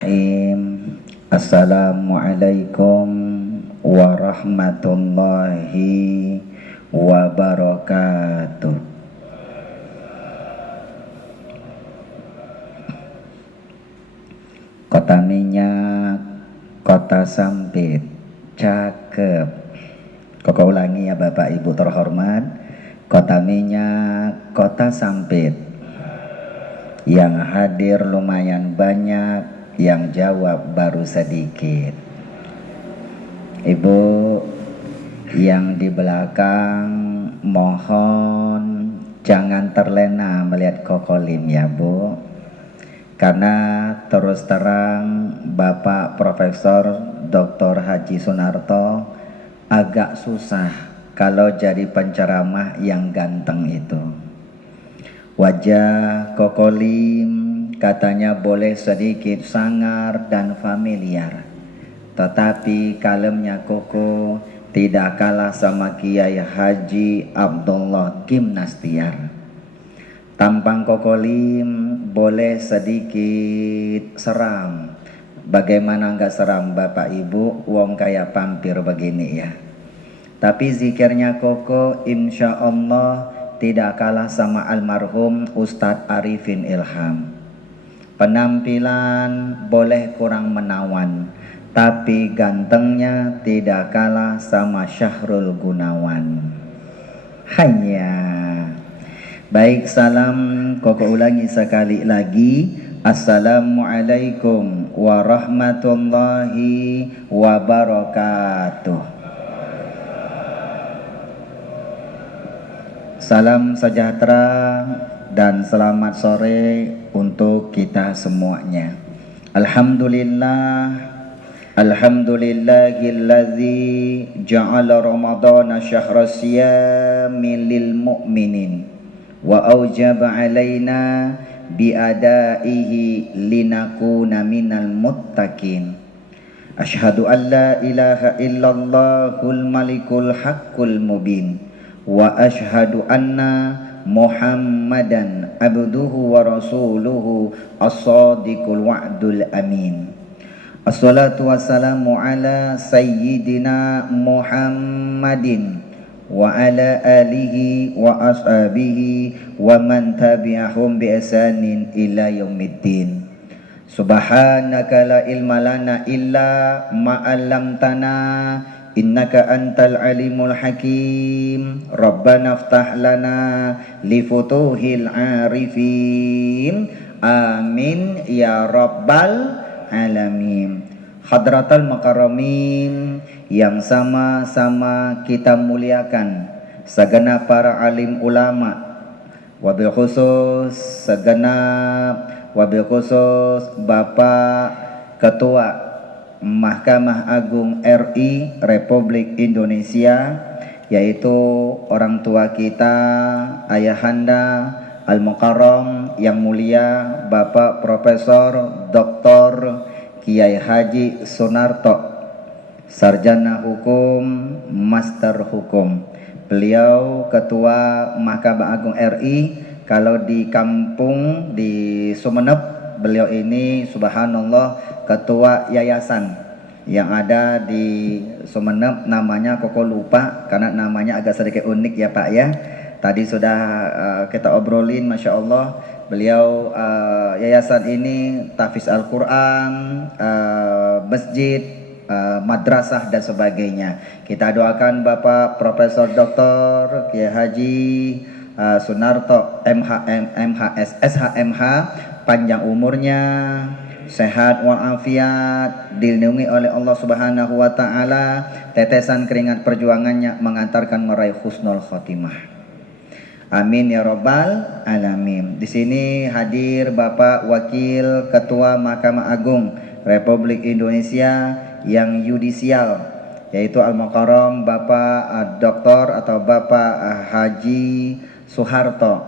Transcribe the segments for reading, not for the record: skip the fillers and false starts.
Assalamualaikum warahmatullahi wabarakatuh. Kota minyak, kota sempit, cakep. Koko ulangi ya Bapak Ibu terhormat. Kota minyak, kota sempit. Yang hadir lumayan banyak, yang jawab baru sedikit. Ibu yang di belakang mohon jangan terlena melihat kokolim ya Bu, karena terus terang Bapak Profesor Dr. Haji Sunarto agak susah kalau jadi penceramah yang ganteng itu. Wajah kokolim katanya boleh sedikit sangar dan familiar, tetapi kalemnya koko tidak kalah sama Kiai Haji Abdullah Gimnastiar. Tampang kokolim boleh sedikit seram. Bagaimana enggak seram Bapak Ibu, wong kayak pampir begini ya. Tapi zikirnya koko insya Allah tidak kalah sama almarhum Ustadz Arifin Ilham. Penampilan boleh kurang menawan, tapi gantengnya tidak kalah sama Syahrul Gunawan. Hanya baik, salam koko ulangi sekali lagi. Assalamualaikum warahmatullahi wabarakatuh. Salam sejahtera dan selamat sore untuk kita semuanya. Alhamdulillahilladzi ja'ala ramadhana syahra siyamin lil mu'minin wa aujaba alaina biadaihi linakuna minal muttaqin. Asyhadu an la ilaha illallahul malikul haqqul mubin wa asyhadu anna Muhammadan abduhu wa rasuluhu as-sadiqul wa'dul amin. Assalatu wassalamu ala sayyidina Muhammadin wa ala alihi wa ashabihi wa man tabi'ahum bi ihsanin ila yaumiddin. Subhanaka la ilma lana illa ma 'allamtana innaka antal alimul hakim. Rabbana iftah lana li futuhil arifin. Amin ya rabbal alamin. Hadratal makaramin yang sama-sama kita muliakan, segenap para alim ulama, wabil khusus Bapak Ketua Mahkamah Agung RI Republik Indonesia, yaitu orang tua kita, ayahanda Al-Mukarram yang mulia Bapak Profesor Dr. Kiai Haji Sunarto, Sarjana Hukum, Master Hukum. Beliau Ketua Mahkamah Agung RI. Kalau di kampung di Sumeneb, beliau ini subhanallah ketua yayasan yang ada di Sumeneb, namanya koko lupa karena namanya agak sedikit unik ya Pak ya. Tadi sudah kita obrolin, Masya Allah beliau yayasan ini tahfiz Al-Quran, masjid, madrasah dan sebagainya. Kita doakan Bapak Profesor Dr. Kiai Haji Sunarto SHMH panjang umurnya, sehat walafiat, dilindungi oleh Allah Subhanahu wa taala, tetesan keringat perjuangannya mengantarkan meraih husnul khotimah. Amin ya rabbal alamin. Di sini hadir Bapak Wakil Ketua Mahkamah Agung Republik Indonesia yang yudisial, yaitu Al-Mukarram Bapak Doktor atau Bapak Haji Suharto,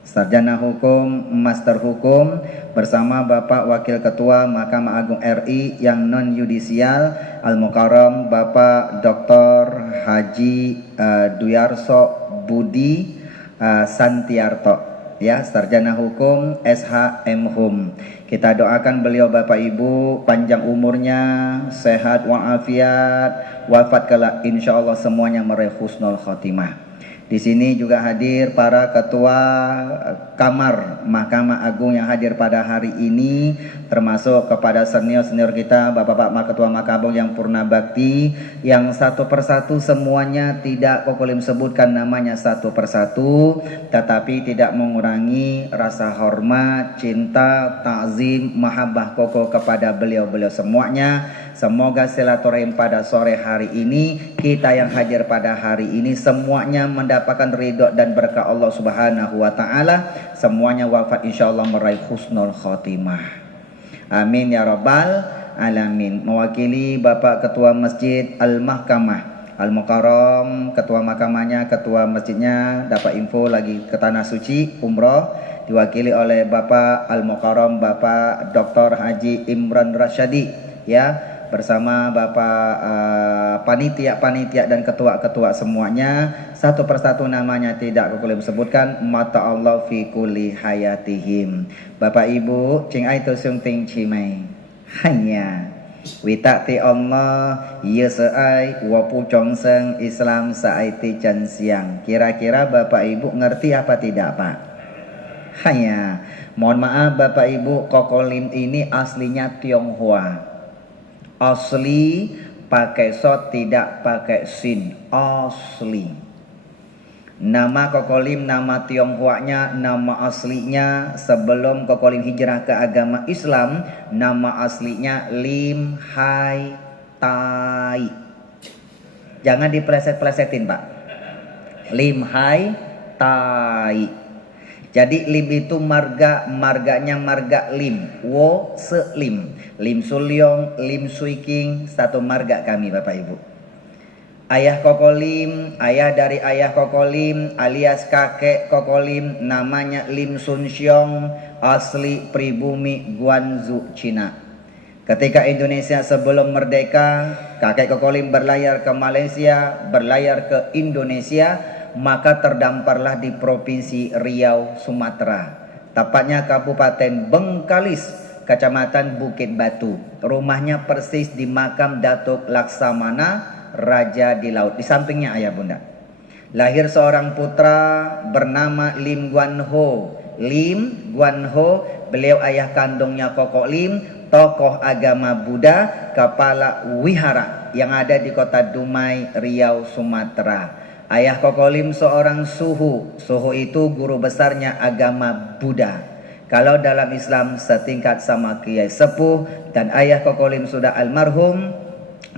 Sarjana Hukum, Master Hukum, bersama Bapak Wakil Ketua Mahkamah Agung RI yang non yudisial Al-Mukarram Bapak Dr. Haji Duyarso Budi Santiarto. ya, sarjana hukum SHM Hum. Kita doakan beliau Bapak Ibu panjang umurnya, sehat walafiat, wafat kelak insyaallah semuanya meraih husnul khotimah. Di sini juga hadir para ketua kamar Mahkamah Agung yang hadir pada hari ini, termasuk kepada senior-senior kita, Bapak-bapak ketua Mahkamah Agung yang purna bakti, yang satu persatu semuanya tidak Kokolim sebutkan namanya satu persatu, tetapi tidak mengurangi rasa hormat, cinta, takzim, mahabbah Koko kepada beliau-beliau semuanya. Semoga silaturahim pada sore hari ini, kita yang hadir pada hari ini semuanya mendapatkan ridho dan berkah Allah Subhanahu wa taala. Semuanya wafat insyaallah meraih husnul khotimah. Amin ya rabbal alamin. Mewakili Bapak Ketua Masjid Al-Mahkamah Al-Mukarram, Ketua Mahkamahnya, Ketua Masjidnya dapat info lagi ke Tanah Suci umroh, diwakili oleh Bapak Al-Mukarram Bapak Dr. Haji Imran Rasyadi, ya, bersama Bapak panitia-panitia dan ketua-ketua semuanya. Satu persatu namanya tidak aku boleh sebutkan. Mata Allah fi kulli hayatihim. Bapak Ibu, cing ai tu sung ting cimai. Hanya witakti Allah ye seai wapu congseng Islam saiti jan siang. Kira-kira Bapak Ibu ngerti apa tidak Pak? Hanya mohon maaf Bapak Ibu, Kokolim ini aslinya Tionghoa. Asli pakai sod tidak pakai sin, asli. Nama Kokolim, nama Tionghoanya, nama aslinya sebelum Kokolim hijrah ke agama Islam, nama aslinya Lim Hai Tai. Jangan dipleset-plesetin Pak. Lim Hai Tai. Jadi lim itu marganya marga lim, wo selim, lim sulyong, lim suiking, satu marga kami Bapak Ibu. Ayah Kokolim, ayah dari ayah Kokolim alias kakek Kokolim namanya Lim Sun Xiong, asli pribumi Guangzhou, Cina. Ketika Indonesia sebelum merdeka, kakek Kokolim berlayar ke Malaysia, berlayar ke Indonesia, maka terdamparlah di Provinsi Riau, Sumatera. Tepatnya Kabupaten Bengkalis, Kecamatan Bukit Batu. Rumahnya persis di makam Datuk Laksamana, Raja di Laut. Di sampingnya ayah bunda. Lahir seorang putra bernama Lim Guan Ho. Lim Guan Ho, beliau ayah kandungnya Koko Lim, tokoh agama Buddha, kepala wihara yang ada di kota Dumai, Riau, Sumatera. Ayah Kokolim seorang suhu. Suhu itu guru besarnya agama Buddha. Kalau dalam Islam setingkat sama Kiai Sepuh, dan ayah Kokolim sudah almarhum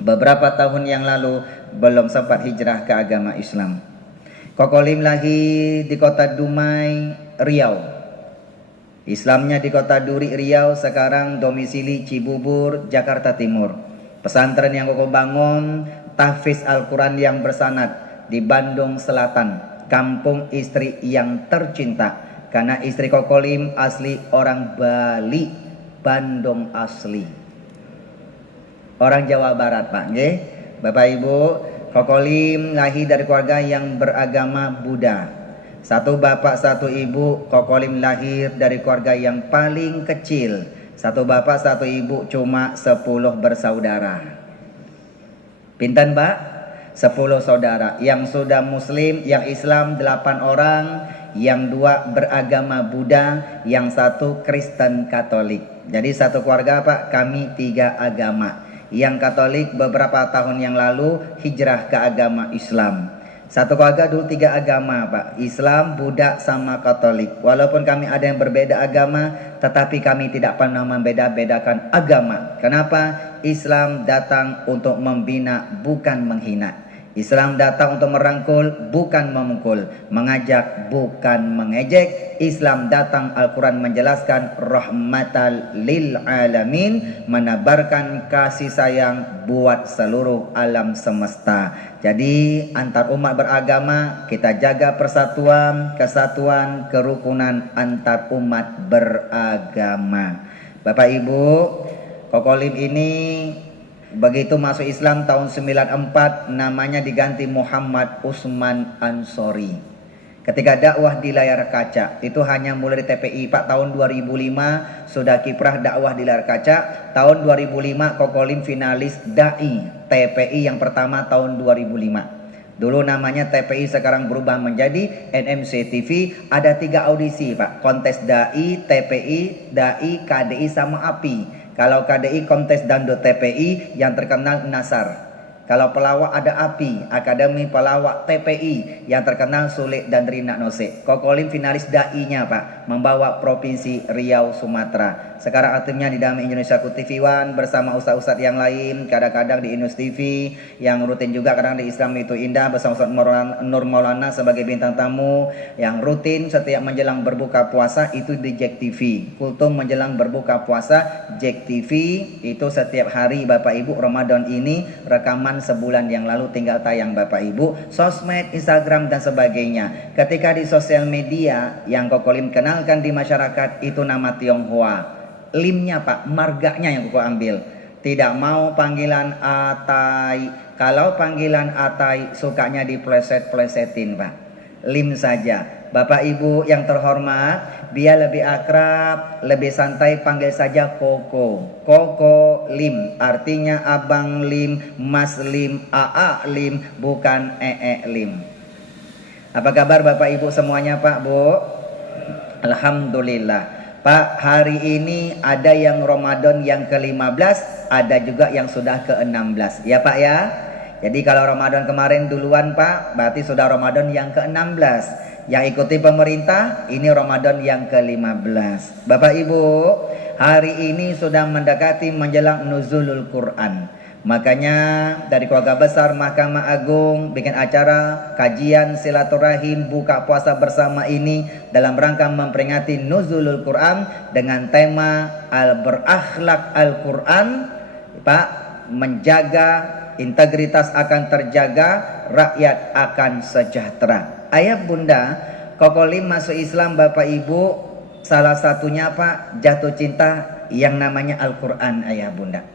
beberapa tahun yang lalu, belum sempat hijrah ke agama Islam. Kokolim lahir di kota Dumai, Riau. Islamnya di kota Duri, Riau, sekarang domisili Cibubur, Jakarta Timur. Pesantren yang Koko bangun, tahfiz Al-Quran yang bersanad di Bandung Selatan, kampung istri yang tercinta. Karena istri Kokolim asli orang Bali, Bandung asli. Orang Jawa Barat Pak, nggih. Bapak Ibu, Kokolim lahir dari keluarga yang beragama Buddha. Satu bapak, satu ibu. Kokolim lahir dari keluarga yang paling kecil. Satu bapak, satu ibu, cuma 10 bersaudara. Pinten Pak? 10 saudara. Yang sudah muslim, yang Islam 8 orang, yang 2 beragama Buddha, yang 1 Kristen Katolik. Jadi satu keluarga Pak, kami 3 agama. Yang Katolik beberapa tahun yang lalu hijrah ke agama Islam. Satu keluarga dulu 3 agama Pak, Islam, Buddha, sama Katolik. Walaupun kami ada yang berbeda agama, tetapi kami tidak pernah membeda-bedakan agama. Kenapa? Islam datang untuk membina, bukan menghina. Islam datang untuk merangkul, bukan memukul, mengajak, bukan mengejek. Islam datang, Al-Quran menjelaskan, rahmatal lil alamin, menebarkan kasih sayang buat seluruh alam semesta. Jadi antar umat beragama kita jaga persatuan, kesatuan, kerukunan antar umat beragama. Bapak Ibu, Kokolim ini begitu masuk Islam tahun 94, namanya diganti Muhammad Usman Ansori. Ketika dakwah di layar kaca itu hanya mulai dari TPI Pak, tahun 2005 sudah kiprah dakwah di layar kaca. Tahun 2005 Kokolim finalis Dai TPI yang pertama tahun 2005. Dulu namanya TPI, sekarang berubah menjadi NMC TV. Ada 3 audisi Pak, kontes Dai, TPI, Dai, KDI sama API. Kalau KDI kontes dangdut, TPI yang terkenal Nasar. Kalau pelawak ada API, Akademi Pelawak TPI yang terkenal Sulik dan Rina Nose. Kokolim finalis Dai-nya Pak, membawa Provinsi Riau Sumatera. Sekarang aktifnya di Dami Indonesia TV One bersama ustadz-ustadz yang lain, kadang-kadang di Inus TV, yang rutin juga kadang di Islam Itu Indah bersama Ustadz Nur Maulana sebagai bintang tamu, yang rutin setiap menjelang berbuka puasa itu di Jack TV. Kultum menjelang berbuka puasa Jack TV itu setiap hari Bapak Ibu. Ramadan ini rekaman sebulan yang lalu tinggal tayang Bapak Ibu. Sosmed, Instagram dan sebagainya. Ketika di sosial media yang Kokolim kenalkan di masyarakat itu nama Tionghoa. Limnya Pak, marganya yang Koko ambil. Tidak mau panggilan Atai. Kalau panggilan Atai sukanya dipleset-plesetin Pak. Lim saja. Bapak Ibu yang terhormat, biar lebih akrab, lebih santai, panggil saja Koko. Koko Lim, artinya Abang Lim, Mas Lim, AA Lim, bukan Lim. Apa kabar Bapak Ibu semuanya Pak Bu? Alhamdulillah. Pak, hari ini ada yang Ramadan yang ke-15, ada juga yang sudah ke-16. Ya Pak ya? Jadi kalau Ramadan kemarin duluan Pak, berarti sudah Ramadan yang ke-16. Yang ikuti pemerintah, ini Ramadan yang ke-15. Bapak Ibu, hari ini sudah mendekati menjelang nuzulul Quran. Makanya dari keluarga besar Mahkamah Agung bikin acara kajian silaturahim buka puasa bersama ini dalam rangka memperingati nuzulul Quran dengan tema Al-Berakhlak Al-Quran. Pak, menjaga integritas akan terjaga, rakyat akan sejahtera. Ayah Bunda, Kokolim masuk Islam Bapak Ibu, salah satunya Pak jatuh cinta yang namanya Al-Quran Ayah Bunda.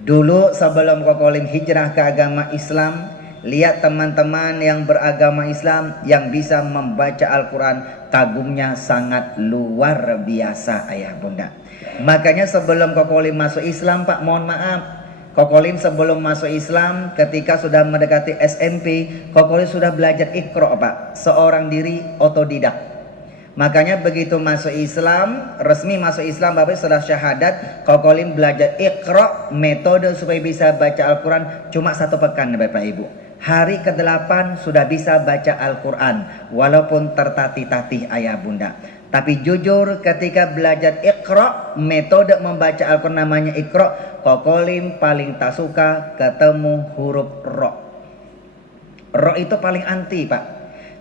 Dulu sebelum Kokolim hijrah ke agama Islam, lihat teman-teman yang beragama Islam yang bisa membaca Al-Quran, kagumnya sangat luar biasa Ayah Bunda. Makanya sebelum Kokolim masuk Islam Pak, mohon maaf, Kokolim sebelum masuk Islam ketika sudah mendekati SMP, Kokolim sudah belajar Iqra Pak, seorang diri otodidak. Makanya begitu masuk Islam, resmi masuk Islam Bapak setelah syahadat, Kokolim belajar Iqra, metode supaya bisa baca Al-Quran cuma 1 pekan Bapak Ibu. Hari ke-8 sudah bisa baca Al-Quran, walaupun tertatih-tatih Ayah Bunda. Tapi jujur ketika belajar Iqra, metode membaca Al-Quran namanya Iqra, Kokolim paling tak suka ketemu huruf Ro. Ro itu paling anti Pak,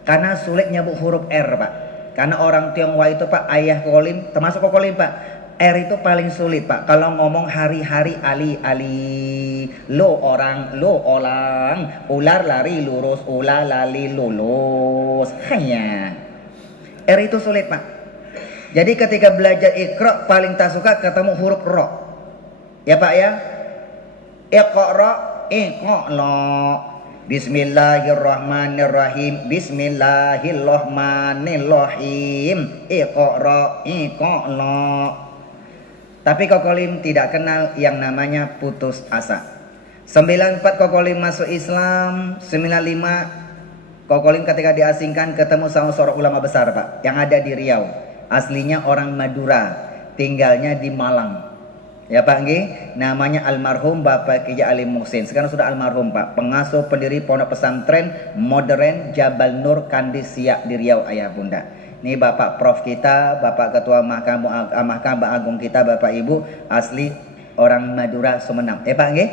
karena sulit nyebut huruf R Pak. Karena orang Tionghoa itu Pak, ayah Kokolim termasuk Kokolim Pak, R itu paling sulit Pak. Kalau ngomong hari-hari ali, lo orang, ular lari lurus, ular lari lulus. Hanya R itu sulit Pak. Jadi ketika belajar Iqra paling tak suka ketemu huruf Ro. Ya Pak ya. Iqra, Iqra. Bismillahirrahmanirrahim. Bismillahirrahmanirrahim. Iqra, Iqra. Tapi Kokolim tidak kenal yang namanya putus asa. 94 Kokolim masuk Islam, 95 Kokolim ketika diasingkan ketemu sama seorang ulama besar Pak, yang ada di Riau. Aslinya orang Madura, tinggalnya di Malang. Ya Pak nggih, namanya almarhum Bapak Kiai Ali Muhsin. Sekarang sudah almarhum Pak, pengasuh pendiri Pondok Pesantren Modern Jabal Nur Kandis Siak di Riau Ayah Bunda. Ini Bapak Prof kita, Bapak Ketua Mahkamah Agung kita Bapak Ibu, asli orang Madura Sumeneb. Pak nggih,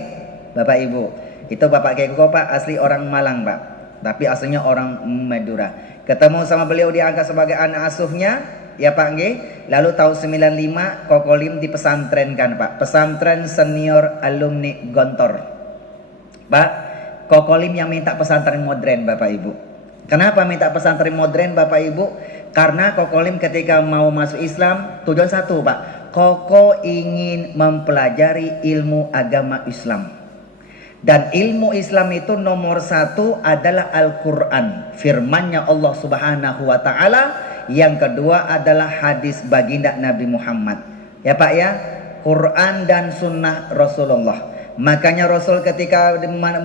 Bapak Ibu. Itu Bapak Kiai Koko Pak, asli orang Malang Pak, tapi aslinya orang Madura. Ketemu sama beliau diangkat sebagai anak asuhnya. Ya Pak nggih. Lalu tahun 95 Kokolim dipesantrenkan Pak, pesantren senior alumni Gontor. Pak, Kokolim yang minta pesantren modern Bapak Ibu. Kenapa minta pesantren modern Bapak Ibu? Karena Kokolim ketika mau masuk Islam tujuan satu Pak, Koko ingin mempelajari ilmu agama Islam. Dan ilmu Islam itu nomor satu adalah Al-Quran, firmannya Allah Subhanahu wa Ta'ala. Yang kedua adalah hadis baginda Nabi Muhammad. Ya Pak ya, Quran dan sunnah Rasulullah. Makanya Rasul ketika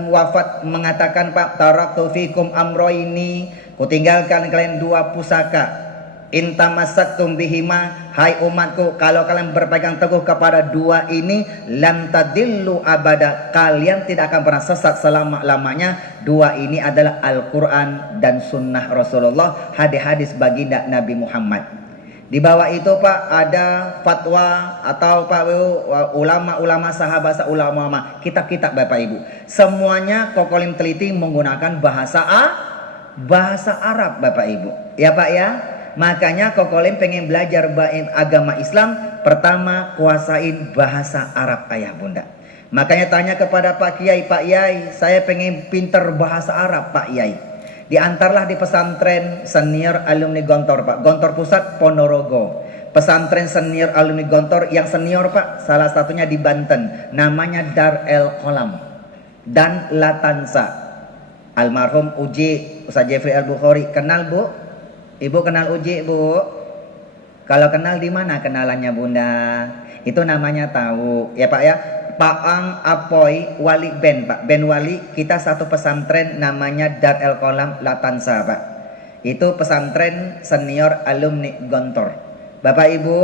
wafat mengatakan, Pak, taraktu fikum amroini, kutinggalkan kalian dua pusaka. Intamasaktum bihima, hai umatku, kalau kalian berpegang teguh kepada dua ini, lam tadillu abada, kalian tidak akan pernah sesat selama-lamanya. Dua ini adalah Al-Quran dan sunnah Rasulullah, hadis-hadis baginda Nabi Muhammad. Di bawah itu Pak ada fatwa atau Pak ulama-ulama sahabat, ulama, kitab-kitab Bapak Ibu. Semuanya Kokolim teliti menggunakan bahasa Arab Bapak Ibu. Ya Pak ya. Makanya Kokolim pengen belajar agama Islam, pertama kuasain bahasa Arab ayah bunda. Makanya tanya kepada Pak Kiai, Pak Yai, saya pengen pinter bahasa Arab Pak Yai. Diantarlah di pesantren senior alumni Gontor Pak, Gontor Pusat Ponorogo. Pesantren senior alumni Gontor yang senior Pak, salah satunya di Banten, namanya Dar El Kolam dan Latansa. Almarhum Uji Ustaz Jeffrey Al-Bukhari, kenal Bu? Ibu kenal Uji Bu? Kalau kenal di mana kenalannya bunda? Itu namanya tahu ya Pak ya. Paang Apoy Wali Ben Pak, Ben Wali, kita satu pesantren namanya Dar El Kolam Latansa Pak. Itu pesantren senior alumni Gontor. Bapak Ibu,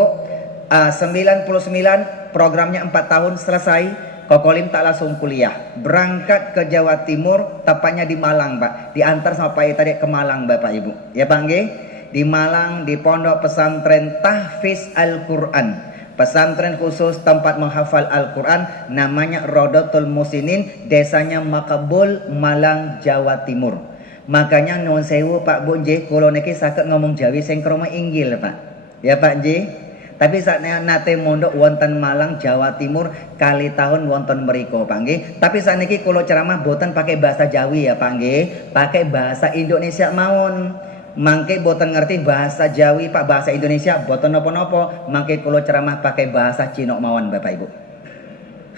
99 programnya 4 tahun selesai. Kokolim tak langsung kuliah, berangkat ke Jawa Timur, tepatnya di Malang Pak. Diantar sama Pak tadi ke Malang Bapak Ibu. Ya Pak nggih? Di Malang di pondok pesantren Tahfiz Al-Quran, pesantren khusus tempat menghafal Al-Quran, namanya Rodotul Musinin, desanya Makabul, Malang, Jawa Timur. Makanya nuwun sewu Pak Bu nggih, kula niki saged ngomong Jawi sing krama inggil Pak. Ya Pak nggih. Tapi saat nate mondok wonten Malang, Jawa Timur, kali tahun wonten mriko Pak nggih. Tapi saat niki kula ceramah boten pakai bahasa Jawi ya Pak nggih, pakai bahasa Indonesia mawon. Mangke boten ngerti bahasa Jawi Pak, bahasa Indonesia boten napa-napa, mangke kula ceramah pakai bahasa Cina mawon Bapak Ibu.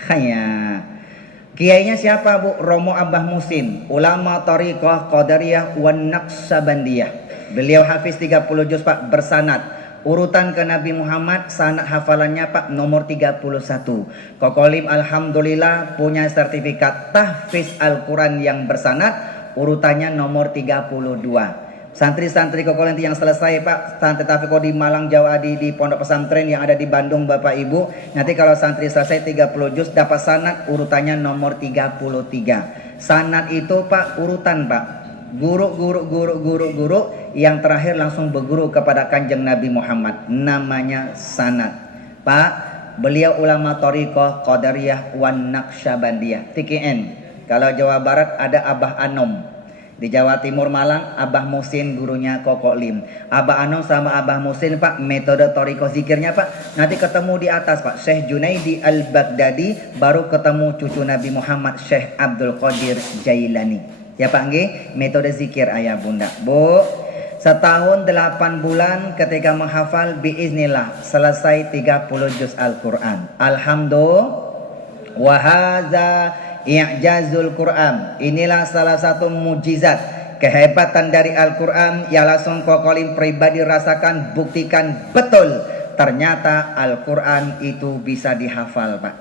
Hanya kiainya siapa Bu? Romo Abah Musin, ulama Thariqah Qadariyah wan Naqsabandiyah. Beliau hafiz 30 juz Pak, bersanad. Urutan ke Nabi Muhammad, sanad hafalannya Pak nomor 31. Kokolim alhamdulillah punya sertifikat tahfiz Al-Quran yang bersanad, urutannya nomor 32. Santri-santri Kokolim yang selesai Pak, santri Tafiko di Malang Jawa di pondok pesantren yang ada di Bandung Bapak Ibu, nanti kalau santri selesai 30 juz dapat sanad, urutannya nomor 33. Sanad itu Pak urutan Pak, guru yang terakhir langsung berguru kepada Kanjeng Nabi Muhammad, namanya sanad Pak. Beliau ulama Thariqah Qadariyah wan Naqsabandiyah, TKN. Kalau Jawa Barat ada Abah Anom, di Jawa Timur Malang Abah Musin gurunya Kokolim. Abah Anom sama Abah Musin Pak, metode Thariqah zikirnya Pak, nanti ketemu di atas Pak Syekh Junaidi Al-Baghdadi, baru ketemu cucu Nabi Muhammad Syekh Abdul Qadir Jailani. Ya Pak nggih, metode zikir ayah bunda. Bu, setahun 8 bulan ketika menghafal biiznillah selesai 30 juz Al-Quran. Alhamdulillah. Wa hadza i'jazul Quran. Inilah salah satu mujizat, kehebatan dari Al-Quran yang langsung Kokolim pribadi rasakan, buktikan betul. Ternyata Al-Quran itu bisa dihafal Pak.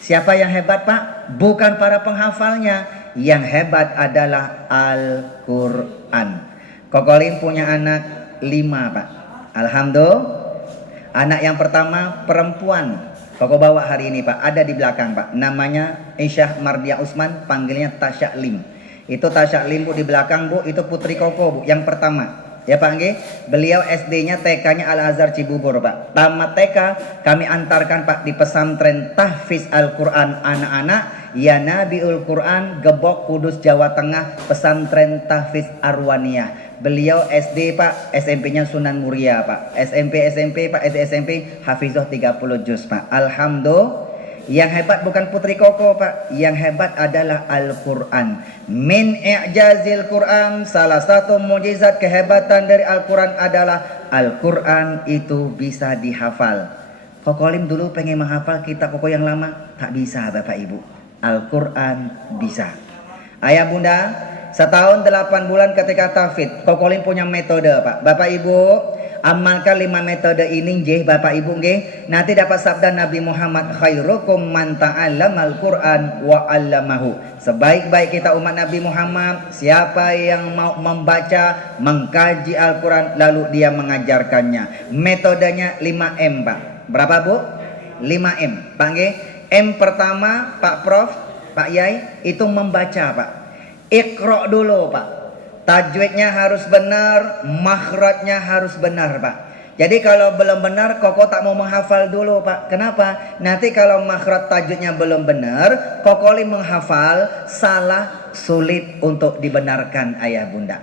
Siapa yang hebat Pak? Bukan para penghafalnya, yang hebat adalah Al-Quran. Kokolim punya anak 5 Pak. Alhamdulillah. Anak yang pertama perempuan, Koko bawa hari ini Pak, ada di belakang Pak, namanya Isyah Mardia Usman, panggilnya Tasya Lim. Itu Tasya Lim Bu di belakang Bu, itu putri Koko Bu, yang pertama. Ya Pak nggih, beliau SD-nya TK-nya Al-Azhar Cibubur Pak. Tamat TK kami antarkan Pak di pesantren Tahfiz Al-Quran anak-anak Ya Nabiul Quran Gebok Kudus Jawa Tengah, pesantren Tahfiz Arwaniyah. Beliau SD Pak, SMP-nya Sunan Muria Pak, SMP Pak, SMP Hafizah 30 juz Pak. Alhamdulillah. Yang hebat bukan putri Koko Pak, yang hebat adalah Al-Quran. Min i'jazil Quran, salah satu mujizat kehebatan dari Al-Quran adalah Al-Quran itu bisa dihafal. Kokolim dulu pengen menghafal kitab Koko yang lama, tak bisa Bapak Ibu. Al-Quran bisa. Ayah bunda, setahun 8 bulan ketika tahfidz, Kokolin punya metode Pak. Bapak Ibu, amalkan 5 metode ini nggih Bapak Ibu nggih. Nanti dapat sabda Nabi Muhammad, khairukum man ta'allamal Qur'an wa 'allamahu. Sebaik-baik kita umat Nabi Muhammad siapa yang mau membaca, mengkaji Al-Qur'an lalu dia mengajarkannya. Metodenya 5M Pak. Berapa Bu? 5M Pak nggih. M pertama Pak Prof, Pak Yai, itu membaca Pak. Iqra dulu Pak. Tajwidnya harus benar, makhrajnya harus benar Pak. Jadi kalau belum benar, Koko tak mau menghafal dulu Pak. Kenapa? Nanti kalau makhraj tajwidnya belum benar, Kokoli menghafal salah, sulit untuk dibenarkan ayah bunda.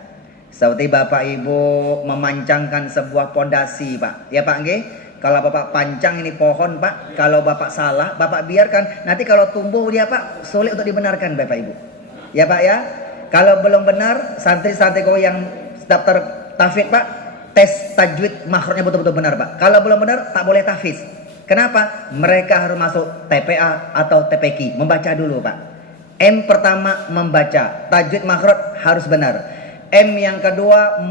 Seperti Bapak Ibu memancangkan sebuah pondasi Pak. Ya Pak nggih? Kalau Bapak pancang ini pohon Pak, kalau Bapak salah, Bapak biarkan. Nanti kalau tumbuh dia Pak, sulit untuk dibenarkan Bapak Ibu. Ya Pak ya. Kalau belum benar, santri-santri kau yang daftar tahfidz Pak, tes tajwid makhrajnya betul-betul benar Pak. Kalau belum benar, tak boleh tahfidz. Kenapa? Mereka harus masuk TPA atau TPQ, membaca dulu Pak. M pertama membaca, tajwid makhraj harus benar. M yang kedua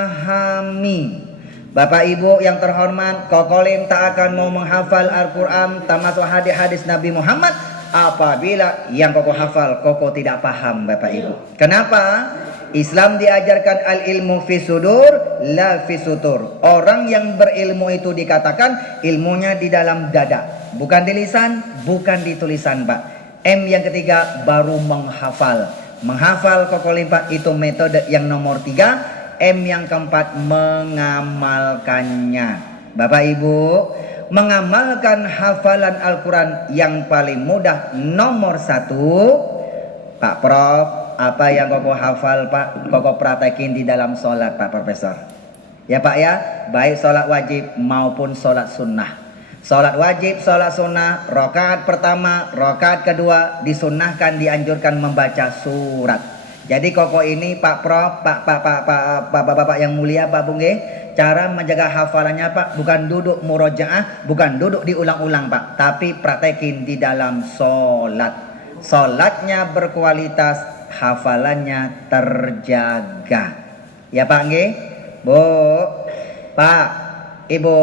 memahami. Bapak Ibu yang terhormat, Kokolim tak akan mau menghafal Al-Quran termasuk hadis-hadis Nabi Muhammad apabila yang Koko hafal Koko tidak paham Bapak Ibu. Kenapa? Islam diajarkan al-ilmu fi sudur la fi sutur. Orang yang berilmu itu dikatakan ilmunya di dalam dada, bukan di lisan, bukan di tulisan Pak. M yang ketiga baru menghafal. Menghafal Kokolim Pak itu metode yang nomor 3. M yang keempat mengamalkannya. Bapak Ibu, mengamalkan hafalan Al-Quran yang paling mudah nomor 1. Pak Prof, apa yang Koko hafal Pak, Koko praktekin di dalam sholat Pak Profesor. Ya Pak ya, baik sholat wajib maupun sholat sunnah. Sholat wajib, sholat sunnah, rakaat pertama, rakaat kedua disunnahkan, dianjurkan membaca surat. Jadi Koko ini Pak Prof, Bapak yang mulia Pak Bungge, cara menjaga hafalannya Pak bukan duduk murojaah, bukan duduk diulang-ulang Pak, tapi praktekin di dalam sholat. Sholatnya berkualitas, hafalannya terjaga. Ya Pak Nge, Bu, Pak, Ibu,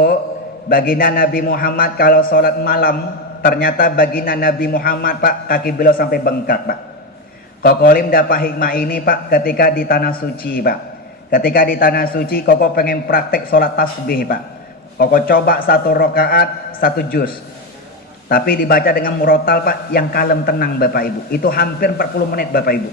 baginda Nabi Muhammad kalau sholat malam, ternyata baginda Nabi Muhammad Pak kaki beliau sampai bengkak Pak. Kokolim dapat hikmah ini Pak ketika di tanah suci Pak. Ketika di tanah suci Koko pengen praktek sholat tasbih Pak. Koko coba 1 rakaat 1 juz. Tapi dibaca dengan murotal Pak yang kalem tenang Bapak Ibu. Itu hampir 40 menit Bapak Ibu.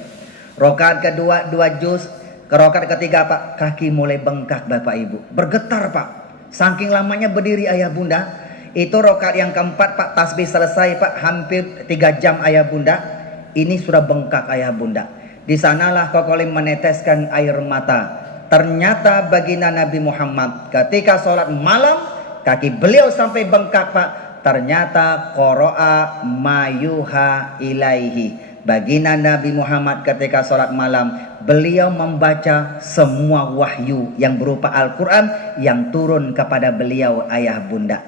Rakaat kedua 2 juz. Ke rakaat ketiga Pak kaki mulai bengkak Bapak Ibu. Bergetar Pak. Saking lamanya berdiri ayah bunda. Itu rakaat yang keempat Pak tasbih selesai Pak hampir 3 jam ayah bunda. Ini sudah bengkak ayah bunda. Di sanalah Kokolim meneteskan air mata. Ternyata baginda Nabi Muhammad ketika sholat malam kaki beliau sampai bengkak Pak. Ternyata qoro'a mayuha ilaihi. Baginda Nabi Muhammad ketika sholat malam beliau membaca semua wahyu yang berupa Al-Quran yang turun kepada beliau ayah bunda.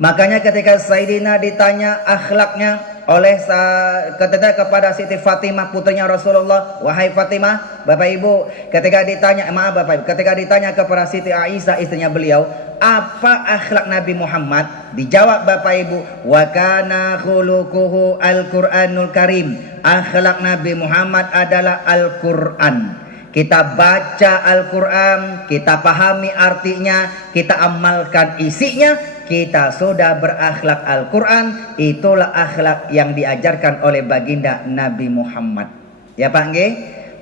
Makanya ketika Sayyidina ditanya akhlaknya oleh kepada Siti Fatimah putrinya Rasulullah, wahai Fatimah, Bapak Ibu, ketika ditanya ketika ditanya kepada Siti Aisyah istrinya beliau, apa akhlak Nabi Muhammad? Dijawab Bapak Ibu, wa kana khuluquhu Al-Qur'anul Karim. Akhlak Nabi Muhammad adalah Al-Qur'an. Kita baca Al-Quran, kita pahami artinya, kita amalkan isinya, kita sudah berakhlak Al-Quran. Itulah akhlak yang diajarkan oleh baginda Nabi Muhammad. Ya Pak Nge,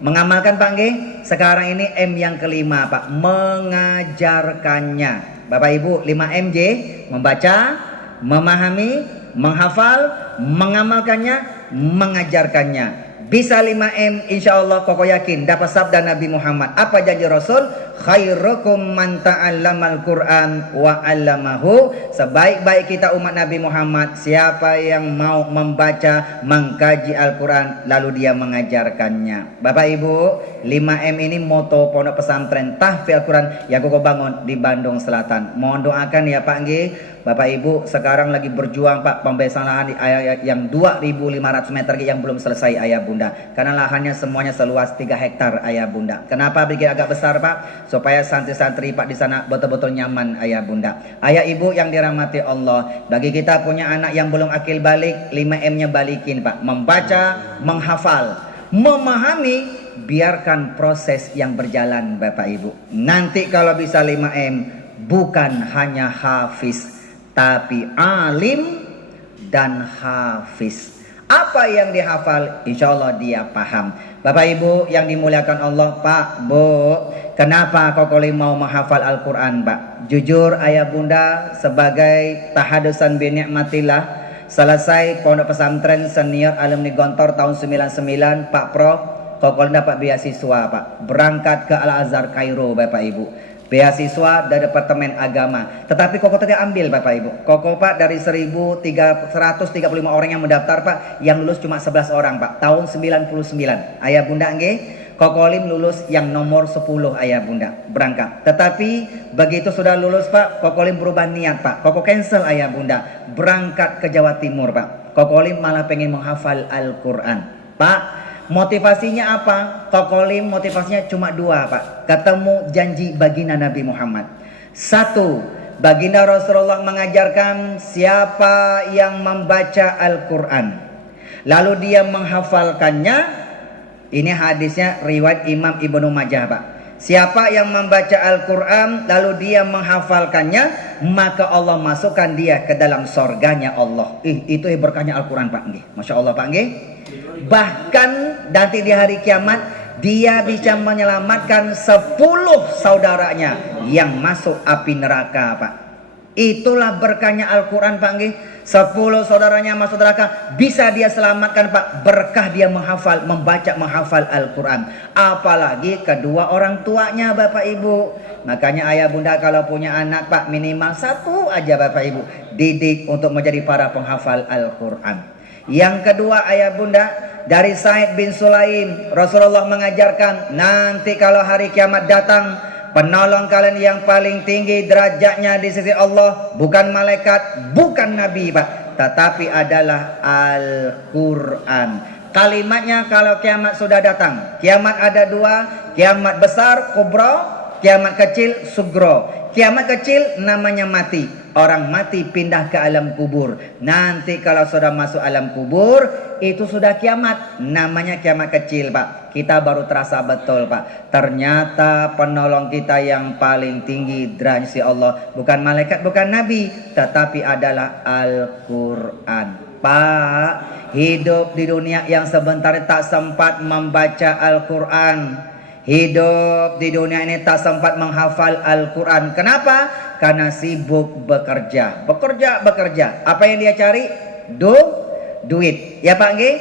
mengamalkan Pak Nge. Sekarang ini M yang kelima Pak, mengajarkannya. Bapak Ibu 5M J, membaca, memahami, menghafal, mengamalkannya, mengajarkannya. Bisa 5M, insya Allah Koko yakin dapat sabda Nabi Muhammad. Apa janji Rasul? Khairukum man ta'allamal Qur'an wa 'allamahu. Sebaik-baik kita umat Nabi Muhammad siapa yang mau membaca, mengkaji Al-Quran lalu dia mengajarkannya. Bapak Ibu, 5M ini moto Pondok Pesantren Tahfidz Al-Quran yang Koko bangun di Bandung Selatan. Mohon doakan ya Pak Nggih. Bapak Ibu sekarang lagi berjuang Pak pembebasan lahan di yang 2.500 500 meter yang belum selesai ayah bunda. Karena lahannya semuanya seluas 3 hektar ayah bunda. Kenapa bikin agak besar Pak? Supaya santri-santri Pak di sana betul-betul nyaman ayah bunda. Ayah ibu yang dirahmati Allah, bagi kita punya anak yang belum akil balik, 5M-nya balikin Pak. Membaca, menghafal, memahami, biarkan proses yang berjalan Bapak Ibu. Nanti kalau bisa 5M, bukan hanya hafiz, tapi alim dan hafiz. Apa yang dihafal, insya Allah dia paham. Bapak Ibu yang dimuliakan Allah, Pak, Bu, kenapa Kokolim mau menghafal Al-Quran Pak? Jujur ayah bunda, sebagai tahadusan binikmatillah, selesai pondok pesantren senior alumni Gontor tahun 99, Pak Prof, Kokolim dapat beasiswa Pak, berangkat ke Al-Azhar Kairo Bapak Ibu. Beasiswa dari Departemen Agama. Tetapi Koko tidak ambil Bapak Ibu. Koko Pak dari 1.135 orang yang mendaftar Pak, yang lulus cuma 11 orang Pak. Tahun 99. Ayah bunda nggih, Kokolim lulus yang nomor 10 ayah bunda. Berangkat. Tetapi begitu sudah lulus Pak, Kokolim berubah niat Pak. Koko cancel ayah bunda. Berangkat ke Jawa Timur Pak. Kokolim malah pengen menghafal Al-Quran. Pak, motivasinya apa? Kokolim motivasinya cuma 2 Pak. Ketemu janji baginda Nabi Muhammad. 1, baginda Rasulullah mengajarkan siapa yang membaca Al-Quran lalu dia menghafalkannya. Ini hadisnya riwayat Imam Ibnu Majah Pak. Siapa yang membaca Al-Quran lalu dia menghafalkannya, maka Allah masukkan dia ke dalam sorganya Allah. Itu berkahnya Al-Quran Pak. Masya Allah Pak. Bahkan nanti di hari kiamat dia bisa menyelamatkan 10 saudaranya yang masuk api neraka Pak. Itulah berkahnya Al-Quran Pak. 10 saudaranya masuk neraka bisa dia selamatkan Pak, berkah dia menghafal Al-Quran. Apalagi kedua orang tuanya Bapak Ibu. Makanya ayah bunda kalau punya anak Pak, minimal 1 aja Bapak Ibu, didik untuk menjadi para penghafal Al-Quran. Yang kedua ayah bunda, dari Said bin Sulaim, Rasulullah mengajarkan nanti kalau hari kiamat datang, penolong kalian yang paling tinggi derajatnya di sisi Allah bukan malaikat, bukan nabi Pak, tetapi adalah Al-Quran. Kalimatnya kalau kiamat sudah datang, kiamat ada 2, kiamat besar kubro, kiamat kecil sugro. Kiamat kecil namanya mati, orang mati pindah ke alam kubur. Nanti kalau sudah masuk alam kubur, itu sudah kiamat, namanya kiamat kecil Pak. Kita baru terasa betul Pak, ternyata penolong kita yang paling tinggi derajat Allah bukan malaikat, bukan nabi, tetapi adalah Al-Quran. Pak, hidup di dunia yang sebentar tak sempat membaca Al-Quran, hidup di dunia ini tak sempat menghafal Al-Quran. Kenapa? Karena sibuk bekerja. Bekerja. Apa yang dia cari? Duit. Ya Pak nggih?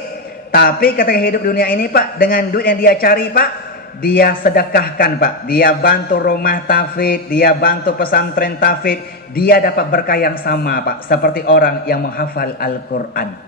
Tapi ketika hidup dunia ini Pak, dengan duit yang dia cari Pak, dia sedekahkan Pak. Dia bantu rumah tahfidz, dia bantu pesantren tahfidz, dia dapat berkah yang sama Pak, seperti orang yang menghafal Al-Quran.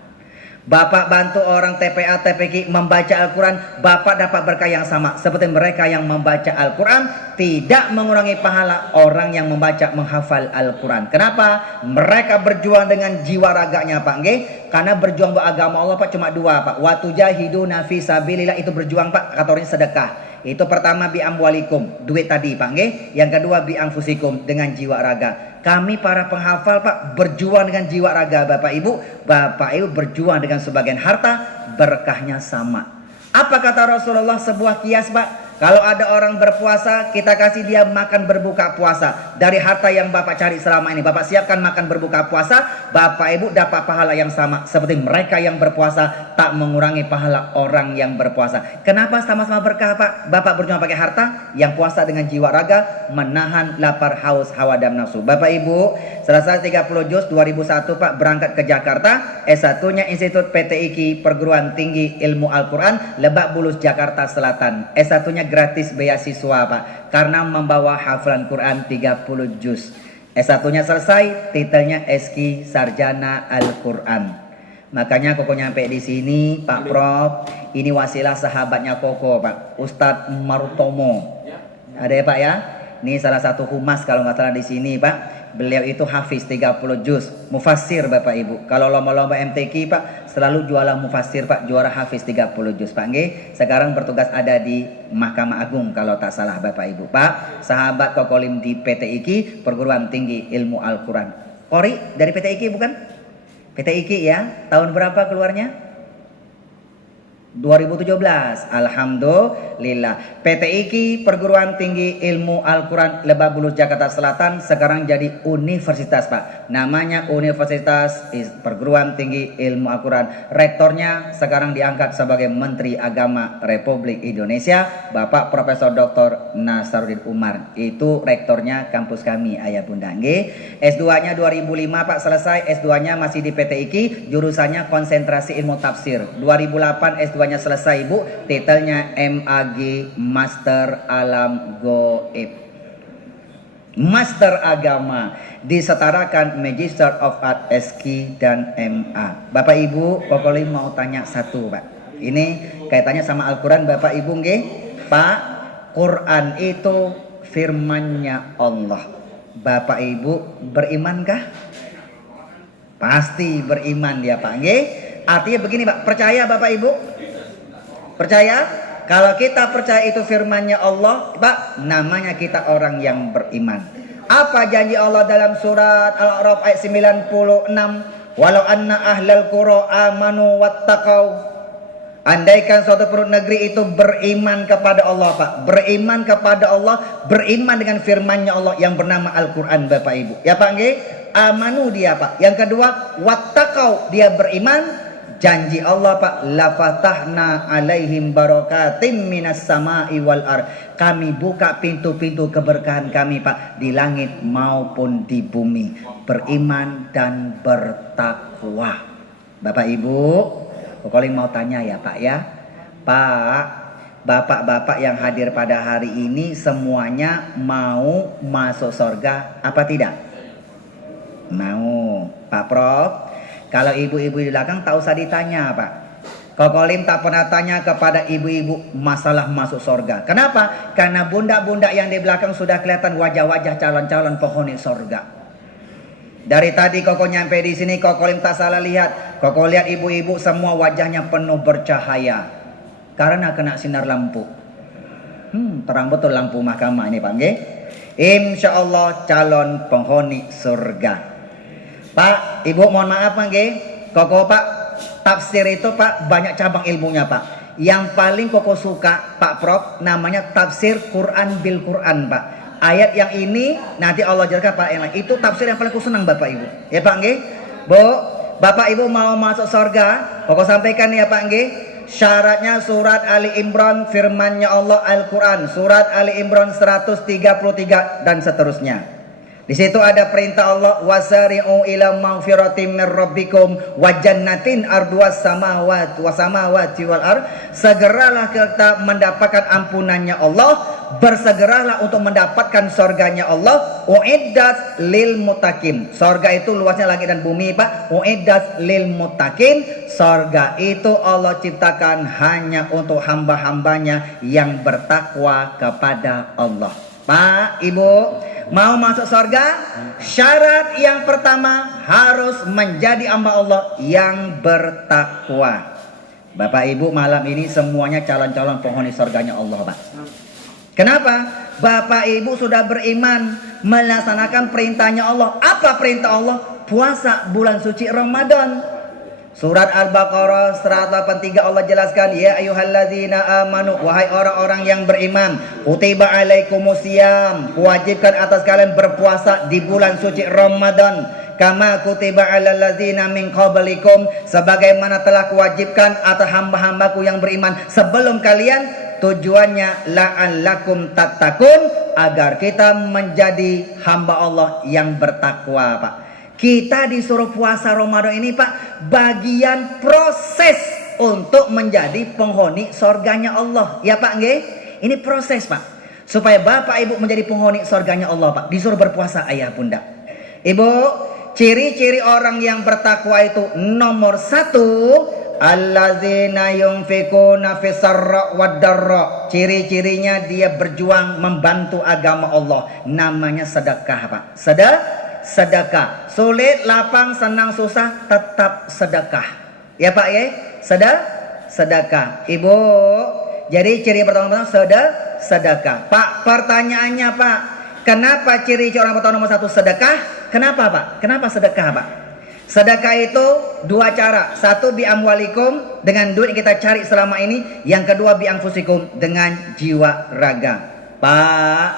Bapak bantu orang TPA, TPQ membaca Al-Quran, Bapak dapat berkah yang sama seperti mereka yang membaca Al-Quran, tidak mengurangi pahala orang yang menghafal Al-Quran. Kenapa? Mereka berjuang dengan jiwa raganya Pak nggih. Karena berjuang buat agama Allah Pak cuma 2 Pak. Wa tujahiduna fi sabilillah, itu berjuang Pak, kata orang sedekah. Itu pertama bi amwalikum, duit tadi Pak nggih. Yang kedua bi anfusikum, dengan jiwa raga. Kami para penghafal Pak berjuang dengan jiwa raga Bapak Ibu. Bapak Ibu berjuang dengan sebagian harta, berkahnya sama. Apa kata Rasulullah, sebuah kias Pak? Kalau ada orang berpuasa, kita kasih dia makan berbuka puasa. Dari harta yang Bapak cari selama ini, Bapak siapkan makan berbuka puasa, Bapak Ibu dapat pahala yang sama. Seperti mereka yang berpuasa, tak mengurangi pahala orang yang berpuasa. Kenapa sama-sama berkah Pak? Bapak berjuang pakai harta, yang puasa dengan jiwa raga, menahan lapar, haus, hawa dan nafsu. Bapak Ibu, selesai 30 juz 2001 Pak, berangkat ke Jakarta. S1-nya Institut PTIQ, Perguruan Tinggi Ilmu Al-Quran, Lebak Bulus, Jakarta Selatan. S1-nya gratis beasiswa Pak, karena membawa hafalan Quran 30 juz. S1-nya selesai, titelnya SQ Sarjana Al-Quran. Makanya Koko nyampe di sini Pak Prof, ini wasilah sahabatnya Koko Pak, Ustadz Marutomo. Ada ya Pak ya? Ini salah satu humas kalau nggak salah di sini Pak. Beliau itu hafiz 30 juz, mufassir Bapak Ibu. Kalau lomba-lomba MTQ Pak, selalu juara mufassir Pak, juara hafiz 30 juz Pak nggih. Sekarang bertugas ada di Mahkamah Agung kalau tak salah Bapak Ibu. Pak, sahabat Kokolim di PT IKI, Perguruan Tinggi Ilmu Al-Quran. Kori dari PT IKI bukan? PT IKI ya, tahun berapa keluarnya? 2017. Alhamdulillah. PT IKI Perguruan Tinggi Ilmu Al-Quran Lebak Bulus Jakarta Selatan sekarang jadi universitas Pak. Namanya Universitas Perguruan Tinggi Ilmu Al-Quran. Rektornya sekarang diangkat sebagai Menteri Agama Republik Indonesia Bapak Profesor Dr. Nasaruddin Umar. Itu rektornya kampus kami ayah bunda nggih. S2-nya 2005 Pak selesai. S2-nya masih di PT IKI, jurusannya konsentrasi ilmu tafsir. 2008 S2-nya selesai Bu, titelnya MAG Master Alam Goib. Master Agama disetarakan Magister of Art SQ dan MA. Bapak Ibu, Kokolim mau tanya satu Pak. Ini kaitannya sama Al-Quran Bapak Ibu nggih. Pak, Quran itu firman-Nya Allah. Bapak Ibu berimankah? Pasti beriman dia Pak nggih. Artinya begini Pak, percaya Bapak Ibu? Percaya? Kalau kita percaya itu firman-Nya Allah, Pak, namanya kita orang yang beriman. Apa janji Allah dalam surat Al-A'raf ayat 96? Walau anna ahlal qura amanu wattaqau. Andaikan suatu penduduk negeri itu beriman kepada Allah Pak, beriman kepada Allah, beriman dengan firman-Nya Allah yang bernama Al-Quran Bapak Ibu. Ya Pak nggih? Amanu dia Pak. Yang kedua, wattaqau, dia beriman. Janji Allah Pak, la fatahna alaihim barakatim minas sama'i wal ar. Kami buka pintu-pintu keberkahan kami Pak, di langit maupun di bumi. Beriman dan bertakwa. Bapak Ibu, Kokolim mau tanya ya Pak ya. Pak, bapak-bapak yang hadir pada hari ini semuanya mau masuk surga apa tidak? Mau. Pak Prof, kalau ibu-ibu di belakang tak usah ditanya Pak. Kokolim tak pernah tanya kepada ibu-ibu masalah masuk surga. Kenapa? Karena bunda-bunda yang di belakang sudah kelihatan wajah-wajah calon-calon penghuni surga. Dari tadi Koko nyampe di sini, Kokolim tak salah lihat. Koko lihat ibu-ibu semua wajahnya penuh bercahaya karena kena sinar lampu. Terang betul lampu mahkamah ini Pak nggih. Insya Allah calon penghuni surga. Pak, Ibu mohon maaf Pak nggih. Koko Pak, tafsir itu Pak banyak cabang ilmunya Pak. Yang paling Koko suka Pak Prof namanya tafsir Quran bil Quran Pak. Ayat yang ini nanti Allah jelaskan Pak yang lain. Itu tafsir yang paling Koko senang Bapak Ibu. Ya Pak nggih. Bu, Bapak Ibu mau masuk surga, Koko sampaikan ya Pak nggih. Syaratnya surat Ali Imran firman-Nya Allah Al-Quran. Surat Ali Imran 133 dan seterusnya. Di situ ada perintah Allah, wasari'u ila maghfiratin mir rabbikum wa jannatin arduwas samawati wal ard. Segeralah kita mendapatkan ampunannya Allah, bersegeralah untuk mendapatkan surganya Allah. Uiddat lil muttaqin. Surga itu luasnya langit dan bumi Pak. Uiddat lil muttaqin. Surga itu Allah ciptakan hanya untuk hamba-hambanya yang bertakwa kepada Allah. Pak, Ibu, mau masuk surga? Syarat yang pertama harus menjadi hamba Allah yang bertakwa. Bapak Ibu malam ini semuanya calon-calon penghuni surganya Allah Pak. Kenapa? Bapak Ibu sudah beriman melaksanakan perintahnya Allah. Apa perintah Allah? Puasa bulan suci Ramadan. Surat Al-Baqarah 183 Allah jelaskan, ya ayyuhalladzina amanu, wahai orang-orang yang beriman, kutiba alaikumusiyam, wajibkan atas kalian berpuasa di bulan suci Ramadan, kama kutiba alal ladzina min qablikum, sebagaimana telah kuwajibkan atas hamba-hambaku yang beriman sebelum kalian. Tujuannya la'allakum tattaqun, agar kita menjadi hamba Allah yang bertakwa Pak. Kita disuruh puasa Ramadan ini Pak, bagian proses untuk menjadi penghuni surganya Allah. Ya Pak nggih? Ini proses Pak. Supaya Bapak Ibu menjadi penghuni surganya Allah Pak, disuruh berpuasa ayah bunda. Ibu, ciri-ciri orang yang bertakwa itu nomor 1, allazina yunfikuna fisarra wadarra. Ciri-cirinya dia berjuang membantu agama Allah. Namanya sedekah Pak. sedekah. Sulit, lapang, senang, susah, tetap sedekah. Ya Pak ya? Sedekah. Ibu, jadi ciri pertama sedekah. Pak, pertanyaannya Pak, kenapa ciri orang pertama nomor 1 sedekah? Kenapa Pak? Kenapa sedekah Pak? Sedekah itu 2 cara. 1 bi amwalikum, dengan duit yang kita cari selama ini. Yang kedua bi anfusikum, dengan jiwa raga. Pak,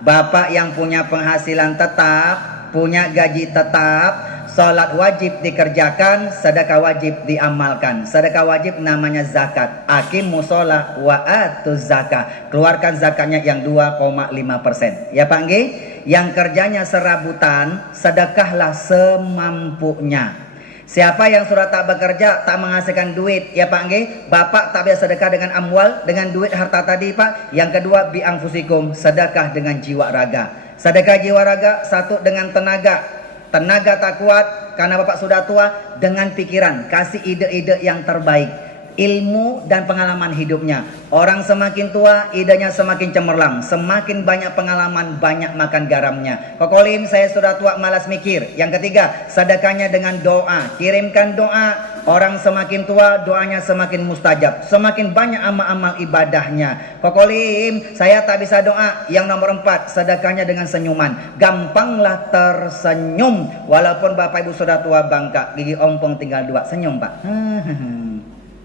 Bapak yang punya penghasilan tetap, punya gaji tetap, salat wajib dikerjakan, sedekah wajib diamalkan. Sedekah wajib namanya zakat. Aqimus shalah wa atuz zakah. Keluarkan zakatnya yang 2,5%. Ya Pak nggih? Yang kerjanya serabutan, sedekahlah semampunya. Siapa yang sudah tak bekerja, tak menghasilkan duit, ya Pak nggih? Bapak tak bisa sedekah dengan amwal, dengan duit harta tadi Pak. Yang kedua bi anfusikum, sedekah dengan jiwa raga. Sedekah jiwa raga, 1 dengan tenaga. Tenaga tak kuat karena Bapak sudah tua, dengan pikiran, kasih ide-ide yang terbaik. Ilmu dan pengalaman hidupnya. Orang semakin tua, idenya semakin cemerlang. Semakin banyak pengalaman, banyak makan garamnya. Kokolim, saya sudah tua, malas mikir. Yang ketiga, sedekahnya dengan doa. Kirimkan doa. Orang semakin tua, doanya semakin mustajab. Semakin banyak amal-amal ibadahnya. Kokolim, saya tak bisa doa. Yang nomor 4, sedekahnya dengan senyuman. Gampanglah tersenyum. Walaupun Bapak Ibu sudah tua bangka, gigi ompong tinggal 2. Senyum Pak.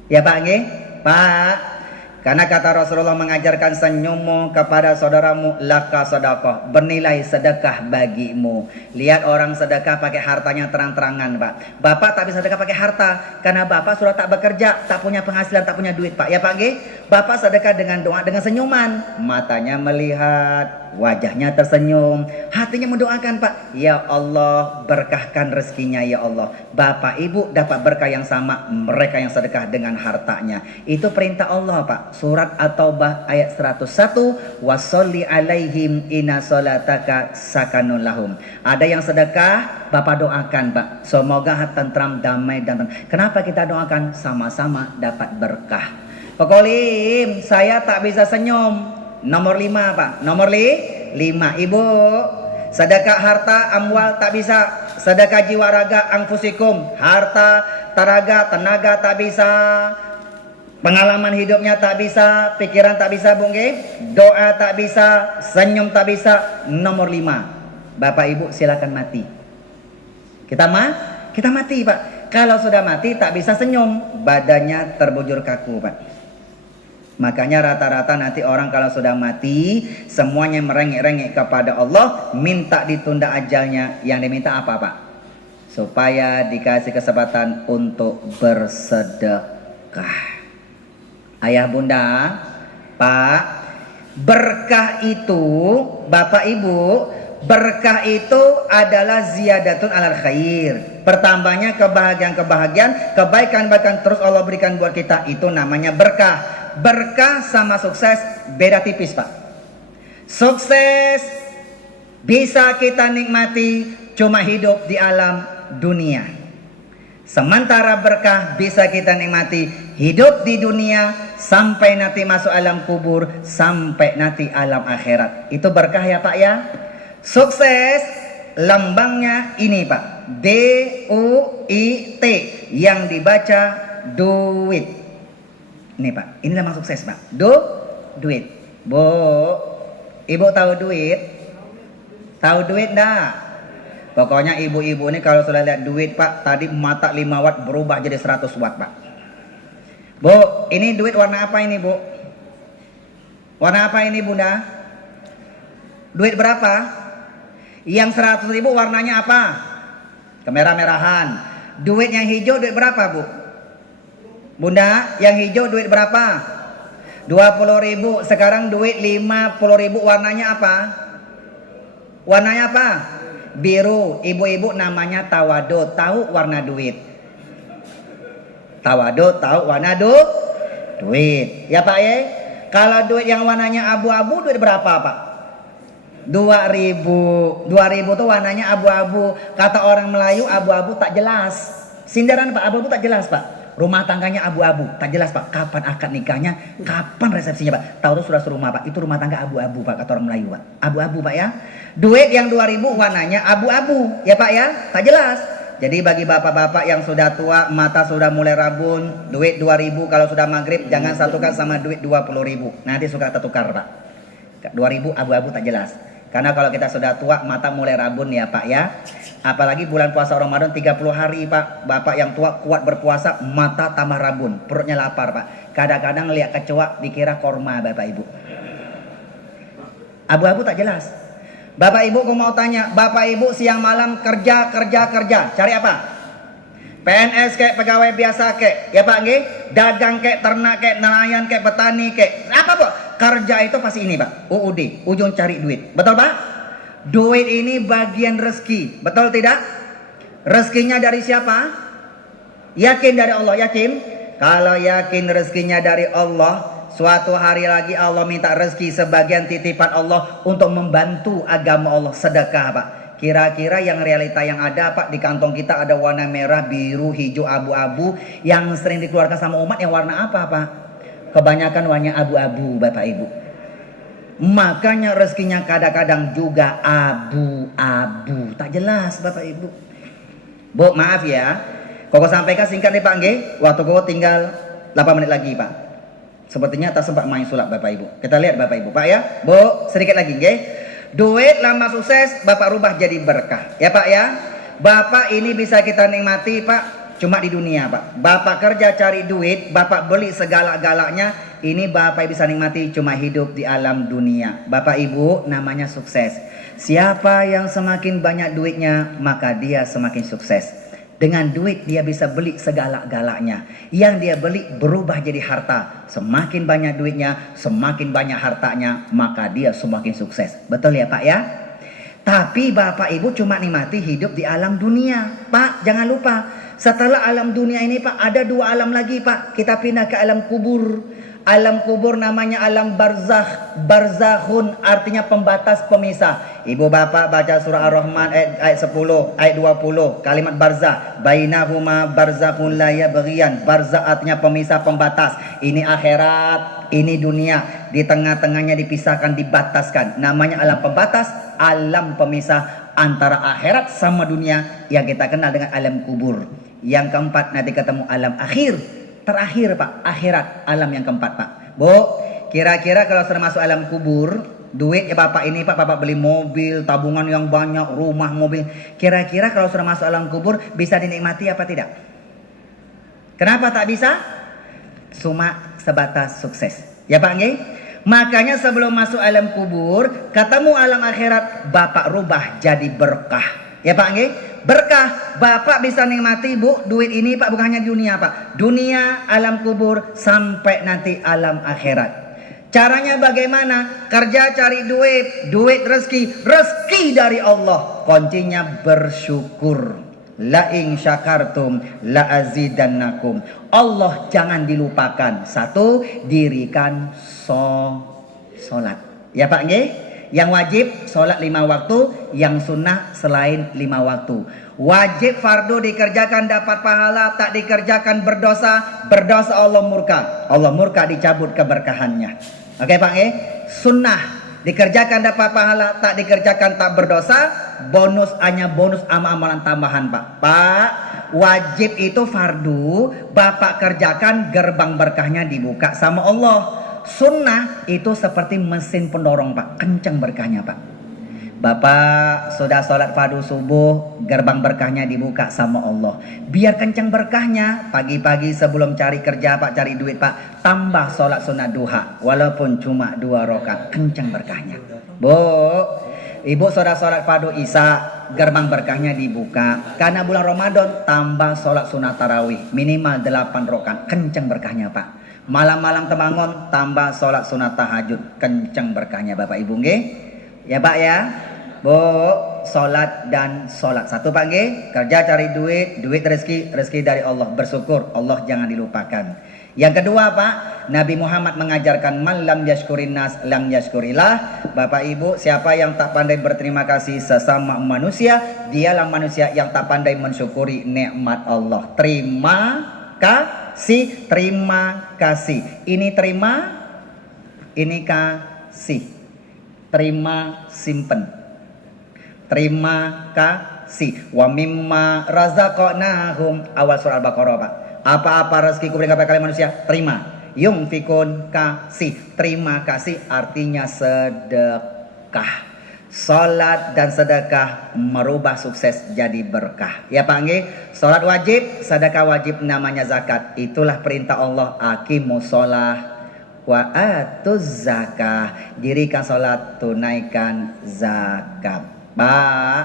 Ya Pak nggih? Pak, karena kata Rasulullah mengajarkan senyummu kepada saudaramu laka sedekah, bernilai sedekah bagimu. Lihat orang sedekah pakai hartanya terang-terangan Pak. Bapak tak bisa sedekah pakai harta karena Bapak sudah tak bekerja, tak punya penghasilan, tak punya duit Pak. Ya Pak nggih? Bapak sedekah dengan doa, dengan senyuman. Matanya melihat, wajahnya tersenyum, hatinya mendoakan Pak. Ya Allah, berkahkan rezekinya ya Allah. Bapak Ibu dapat berkah yang sama mereka yang sedekah dengan hartanya. Itu perintah Allah Pak. Surat At-Taubah ayat 101, washolli alaihim inna sholataka sakanun lahum. Ada yang sedekah, Bapak doakan Pak. Semoga tentram, damai dan tenang. Kenapa kita doakan? Sama-sama dapat berkah. Kokolim, saya tak bisa senyum. Nomor 5 Pak. Nomor 5. Ibu, sedekah harta amwal tak bisa. Sedekah jiwa raga anfusikum. Harta, tenaga tak bisa. Pengalaman hidupnya tak bisa, pikiran tak bisa Bu nggih. Doa tak bisa, senyum tak bisa. Nomor 5. Bapak Ibu silakan mati. Kita mati Pak. Kalau sudah mati tak bisa senyum, badannya terbujur kaku Pak. Makanya rata-rata nanti orang kalau sudah mati semuanya merengek-rengek kepada Allah, minta ditunda ajalnya. Yang diminta apa Pak? Supaya dikasih kesempatan untuk bersedekah. Ayah bunda, Pak, berkah itu Bapak Ibu, berkah itu adalah ziyadatun alal khair. Pertambahnya kebahagiaan, kebaikan terus Allah berikan buat kita. Itu namanya berkah. Berkah sama sukses beda tipis Pak. Sukses bisa kita nikmati cuma hidup di alam dunia. Sementara berkah bisa kita nikmati hidup di dunia sampai nanti masuk alam kubur, sampai nanti alam akhirat. Itu berkah ya Pak ya. Sukses lambangnya ini Pak, D-U-I-T, yang dibaca duit. Ini Pak, ini lambang sukses Pak. Duit. Bu, Ibu tahu duit? Tahu duit enggak? Pokoknya ibu-ibu ini kalau sudah lihat duit Pak, tadi mata 5 watt berubah jadi 100 watt Pak. Bu, ini duit warna apa ini Bu? Warna apa ini Bunda? Duit berapa? Yang 100.000 warnanya apa? Kemerah-merahan. Duit yang hijau duit berapa Bu? Bunda, yang hijau duit berapa? 20.000. Sekarang duit 50.000 warnanya apa? Warnanya apa? Biru. Ibu-ibu namanya tawado. Tahu warna duit? Tawado tahu warna duit. Ya Pak ya? Kalau duit yang warnanya abu-abu duit berapa Pak? 2.000. 2.000 tuh warnanya abu-abu. Kata orang Melayu abu-abu tak jelas. Sindaran Pak, abu-abu tak jelas Pak. Rumah tangganya abu-abu, tak jelas Pak. Kapan akad nikahnya, kapan resepsinya Pak. Tahu tuh sudah serumah Pak. Itu rumah tangga abu-abu Pak, kata orang Melayu Pak. Abu-abu Pak ya. Duit yang 2.000 warnanya abu-abu ya Pak ya, tak jelas. Jadi bagi bapak-bapak yang sudah tua, mata sudah mulai rabun, duit 2.000 kalau sudah maghrib jangan satukan sama duit 20.000. Nanti suka tertukar Pak. 2.000 abu-abu tak jelas. Karena kalau kita sudah tua, mata mulai rabun ya Pak ya. Apalagi bulan puasa Ramadan 30 hari Pak. Bapak yang tua kuat berpuasa, mata tambah rabun, perutnya lapar Pak. Kadang-kadang lihat kecoa dikira korma Bapak Ibu. Abu-abu tak jelas. Bapak Ibu aku mau tanya, Bapak Ibu siang malam kerja, cari apa? PNS kek, pegawai biasa kek, ya Pak nggih? Dagang kek, ternak kek, nelayan kek, petani kek. Apa Pak? Kerja itu pasti ini Pak, UUD, ujung cari duit. Betul Pak? Duit ini bagian rezeki, betul tidak? Rezekinya dari siapa? Yakin dari Allah, yakin? Kalau yakin rezekinya dari Allah, suatu hari lagi Allah minta rezeki sebagian titipan Allah untuk membantu agama Allah, sedekah Pak. Kira-kira yang realita yang ada Pak, di kantong kita ada warna merah, biru, hijau, abu-abu. Yang sering dikeluarkan sama umat yang warna apa Pak? Kebanyakan warnanya abu-abu Bapak Ibu. Makanya rezekinya kadang-kadang juga abu-abu, tak jelas Bapak Ibu. Bu maaf ya, koko sampaikan singkat nih Pak nggih. Waktu koko tinggal 8 menit lagi Pak. Sepertinya tak sempat main sulap Bapak Ibu. Kita lihat Bapak Ibu Pak ya. Bu sedikit lagi nggih. Duit lama sukses Bapak rubah jadi berkah ya Pak ya. Bapak ini bisa kita nikmati Pak cuma di dunia Pak. Bapak kerja cari duit, Bapak beli segala-galanya, ini Bapak bisa nikmati cuma hidup di alam dunia. Bapak Ibu namanya sukses. Siapa yang semakin banyak duitnya maka dia semakin sukses. Dengan duit dia bisa beli segala-galanya. Yang dia beli berubah jadi harta. Semakin banyak duitnya, semakin banyak hartanya, maka dia semakin sukses. Betul ya Pak ya? Tapi Bapak Ibu cuma nikmati hidup di alam dunia. Pak jangan lupa, setelah alam dunia ini Pak ada 2 alam lagi Pak. Kita pindah ke alam kubur. Alam kubur namanya alam barzakh. Barzakhun artinya pembatas pemisah. Ibu bapak baca surah Ar-Rahman ayat 10, ayat 20. Kalimat barzakh. Bainahuma barzakhun la yabghiyan. Barzakh artinya pemisah, pembatas. Ini akhirat, ini dunia. Di tengah-tengahnya dipisahkan, dibataskan. Namanya alam pembatas, alam pemisah antara akhirat sama dunia yang kita kenal dengan alam kubur. Yang keempat nanti ketemu alam akhir. Terakhir Pak, akhirat, alam yang keempat Pak. Bu, kira-kira kalau sudah masuk alam kubur, duit ya Bapak ini Pak, Bapak beli mobil, tabungan yang banyak, rumah, mobil. Kira-kira kalau sudah masuk alam kubur bisa dinikmati apa tidak? Kenapa tak bisa? Cuma sebatas sukses. Ya Pak nggih? Makanya sebelum masuk alam kubur, ketemu alam akhirat, Bapak rubah jadi berkah. Ya Pak nggih? Berkah. Bapak bisa nikmati Bu, duit ini Pak bukan hanya dunia Pak. Dunia, alam kubur, sampai nanti alam akhirat. Caranya bagaimana? Kerja cari duit, duit rezeki, rezeki dari Allah. Kuncinya bersyukur. La in syakartum la azidannakum. Allah jangan dilupakan. 1, dirikan sholat. Ya Pak nggih? Yang wajib sholat 5 waktu, yang sunnah selain 5 waktu. Wajib fardu dikerjakan dapat pahala, tak dikerjakan berdosa, berdosa Allah murka. Allah murka, dicabut keberkahannya. Oke Pak Sunnah dikerjakan dapat pahala, tak dikerjakan tak berdosa, bonus hanya bonus amalan tambahan Pak. Pak, wajib itu fardu, Bapak kerjakan gerbang berkahnya dibuka sama Allah. Sunnah itu seperti mesin pendorong Pak, kencang berkahnya Pak. Bapak sudah sholat fardu subuh, gerbang berkahnya dibuka sama Allah. Biar kencang berkahnya, pagi-pagi sebelum cari kerja Pak, cari duit Pak, tambah sholat sunat duha, walaupun cuma 2 rakaat, kencang berkahnya. Bu, ibu sudah sholat fardu isya, gerbang berkahnya dibuka. Karena bulan Ramadan, tambah sholat sunat tarawih, minimal 8 rakaat, kencang berkahnya Pak. Malam-malam terbangun, tambah sholat sunat tahajud, kencang berkahnya Bapak Ibu nggih. Ya Pak ya. Bu, sholat dan sholat. 1 Pak nggih, kerja cari duit, duit rezeki, rezeki dari Allah, bersyukur, Allah jangan dilupakan. Yang kedua Pak, Nabi Muhammad mengajarkan man lam yashkurin nas lam yashkurillah. Bapak Ibu, siapa yang tak pandai berterima kasih sesama manusia, dialah manusia yang tak pandai mensyukuri nikmat Allah. Terima kasih. Si, terima kasih. Ini terima, ini kasih. Terima, simpen. Terima kasih. Wa mimma razaqnahum, awal surah Al-Baqarah, Pak. Apa-apa rezekiku berikan kepada kalian manusia, terima. Yungfikun, kasih. Terima kasih artinya sedekah. Salat dan sedekah merubah sukses jadi berkah. Ya Pak nggih, salat wajib, sedekah wajib, namanya zakat. Itulah perintah Allah, aqimus shalah wa atuz zakah. Dirikan salat, tunaikan zakat. Pak,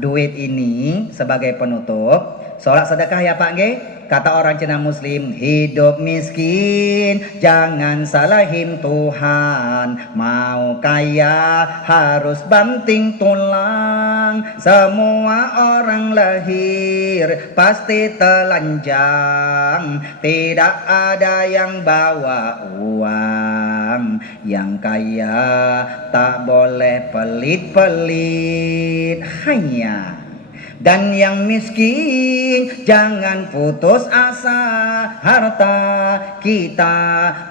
duit ini sebagai penutup. Salat sedekah ya Pak nggih. Kata orang Cina Muslim, hidup miskin jangan salahin Tuhan. Mau kaya harus banting tulang. Semua orang lahir pasti telanjang. Tidak ada yang bawa uang. Yang kaya tak boleh pelit-pelit. Hanya. Dan yang miskin jangan putus asa. Harta kita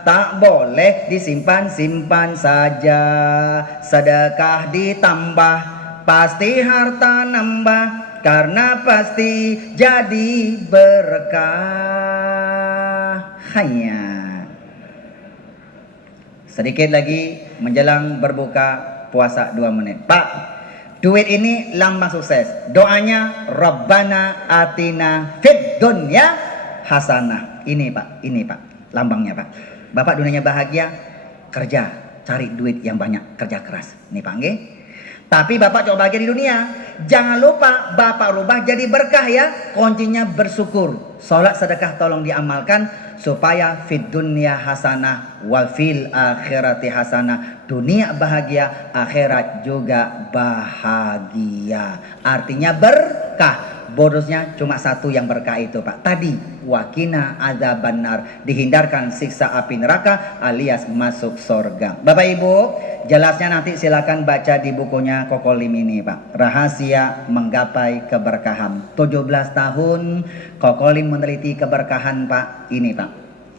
tak boleh disimpan-simpan saja. Sedekah ditambah, pasti harta nambah. Karena pasti jadi berkah. Hanya sedikit lagi menjelang berbuka puasa 2 menit. Pak, duit ini lambang sukses. Doanya Rabbana atina fid dunya hasanah. Ini Pak, lambangnya Pak. Bapak dunianya bahagia, kerja, cari duit yang banyak, kerja keras. Nih Pak nggih. Tapi Bapak coba bahagia di dunia. Jangan lupa Bapak rubah jadi berkah ya. Kuncinya bersyukur. Salat sedekah tolong diamalkan supaya fid dunya hasanah wa fil akhirati hasanah. Dunia bahagia, akhirat juga bahagia. Artinya berkah. Bonusnya cuma satu yang berkah itu Pak. Tadi wakina adzabannar, dihindarkan siksa api neraka alias masuk surga. Bapak Ibu, jelasnya nanti silakan baca di bukunya Koko Lim ini Pak. Rahasia menggapai keberkahan. 17 tahun Koko Lim meneliti keberkahan Pak. Ini Pak.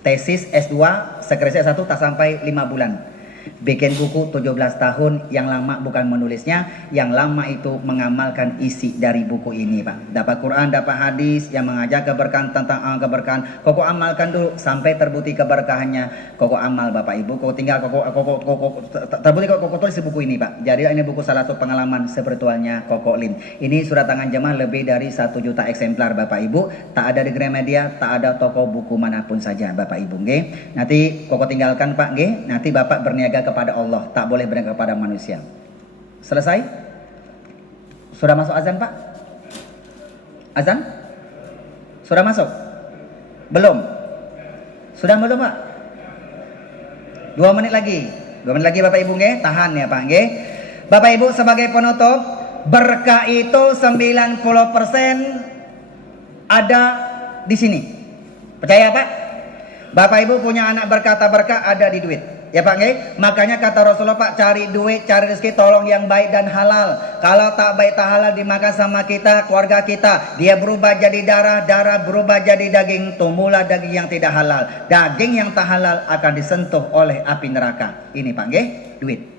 Tesis S2, skripsi S1 tak sampai 5 bulan. Bikin buku 17 tahun, yang lama bukan menulisnya, yang lama itu mengamalkan isi dari buku ini Pak. Dapat Quran, dapat hadis yang mengajak keberkahan tentang keberkahan. Koko amalkan dulu sampai terbukti keberkahannya. Koko amal Bapak Ibu, koko tinggal terbukti koko tulis di buku ini Pak. Jadi ini buku salah satu pengalaman spiritualnya Koko Lim. Ini surat tangan jemaah lebih dari 1 juta eksemplar Bapak Ibu. Tak ada di Gramedia, tak ada toko buku manapun saja Bapak Ibu nggih. Nanti koko tinggalkan Pak nggih. Nanti Bapak berniaga kepada Allah, tak boleh berniaga kepada manusia. Selesai? Sudah masuk azan Pak? Azan? Sudah masuk? Belum? Sudah belum Pak? 2 menit lagi. 2 menit lagi Bapak Ibu nggih, tahan ya Pak nggih. Bapak Ibu sebagai penutup, berkah itu 90% ada di sini. Percaya Pak? Bapak Ibu punya anak berkata berkah ada di duit. Ya Pak nggih, makanya kata Rasulullah Pak, cari duit, cari rezeki tolong yang baik dan halal. Kalau tak baik tak halal dimakan sama kita, keluarga kita, dia berubah jadi darah, darah berubah jadi daging, tumbuhlah daging yang tidak halal. Daging yang tak halal akan disentuh oleh api neraka. Ini Pak nggih, duit.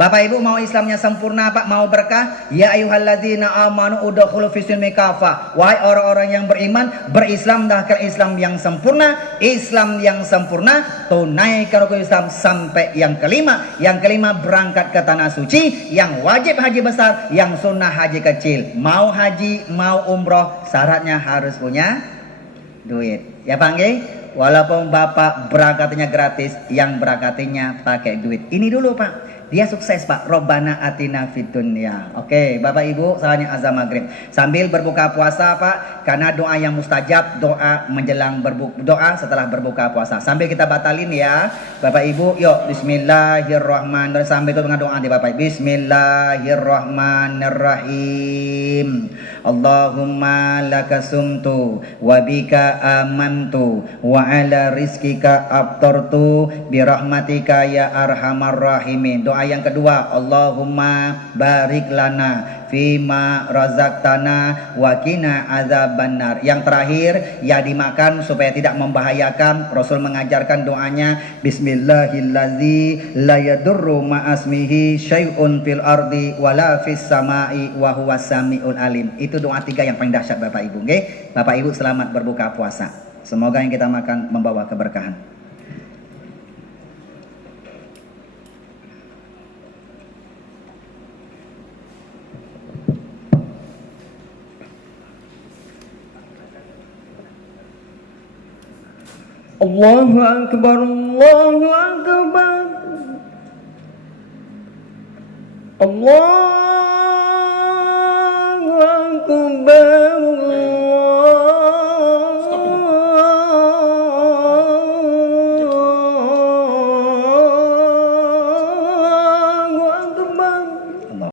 Bapak Ibu mau Islamnya sempurna Pak, mau berkah? Ya ayyuhalladzina amanu udkhulu fis-silmi kafah. Wahai orang-orang yang beriman, berislamlah ke Islam yang sempurna. Islam yang sempurna, tunaikan rukun Islam sampai yang kelima. Yang kelima berangkat ke tanah suci, yang wajib haji besar, yang sunnah haji kecil. Mau haji, mau umroh, syaratnya harus punya duit. Ya Pak nggih? Walaupun Bapak berangkatnya gratis, yang berangkatnya pakai duit. Ini dulu Pak. Dia sukses Pak. Robbana atina fid dunya. Oke, Bapak Ibu, saatnya azan maghrib. Sambil berbuka puasa Pak, karena doa yang mustajab, doa menjelang doa setelah berbuka puasa. Sambil kita batalin ya, Bapak Ibu. Yuk, Bismillahirrahmanirrahim. Sambil itu dengan doa di Bapak. Bismillahirrahmanirrahim. Allahumma lakasumtu wa bika amantu wa ala rizkika abtartu birahmatika ya arhamar rahimin. Doa Doa yang kedua, Allahumma barik lana fima razaqtana wa qina azabannar. Yang terakhir, ya dimakan supaya tidak membahayakan. Rasul mengajarkan doanya, Bismillahillazi la yadurru ma'asmihi syai'un fil ardi wala fis samai wa huwas samiul alim. Itu doa 3 yang paling dahsyat Bapak Ibu, nggih. Bapak Ibu selamat berbuka puasa. Semoga yang kita makan membawa keberkahan. Allahu Akbar, Allahu Akbar, Allah.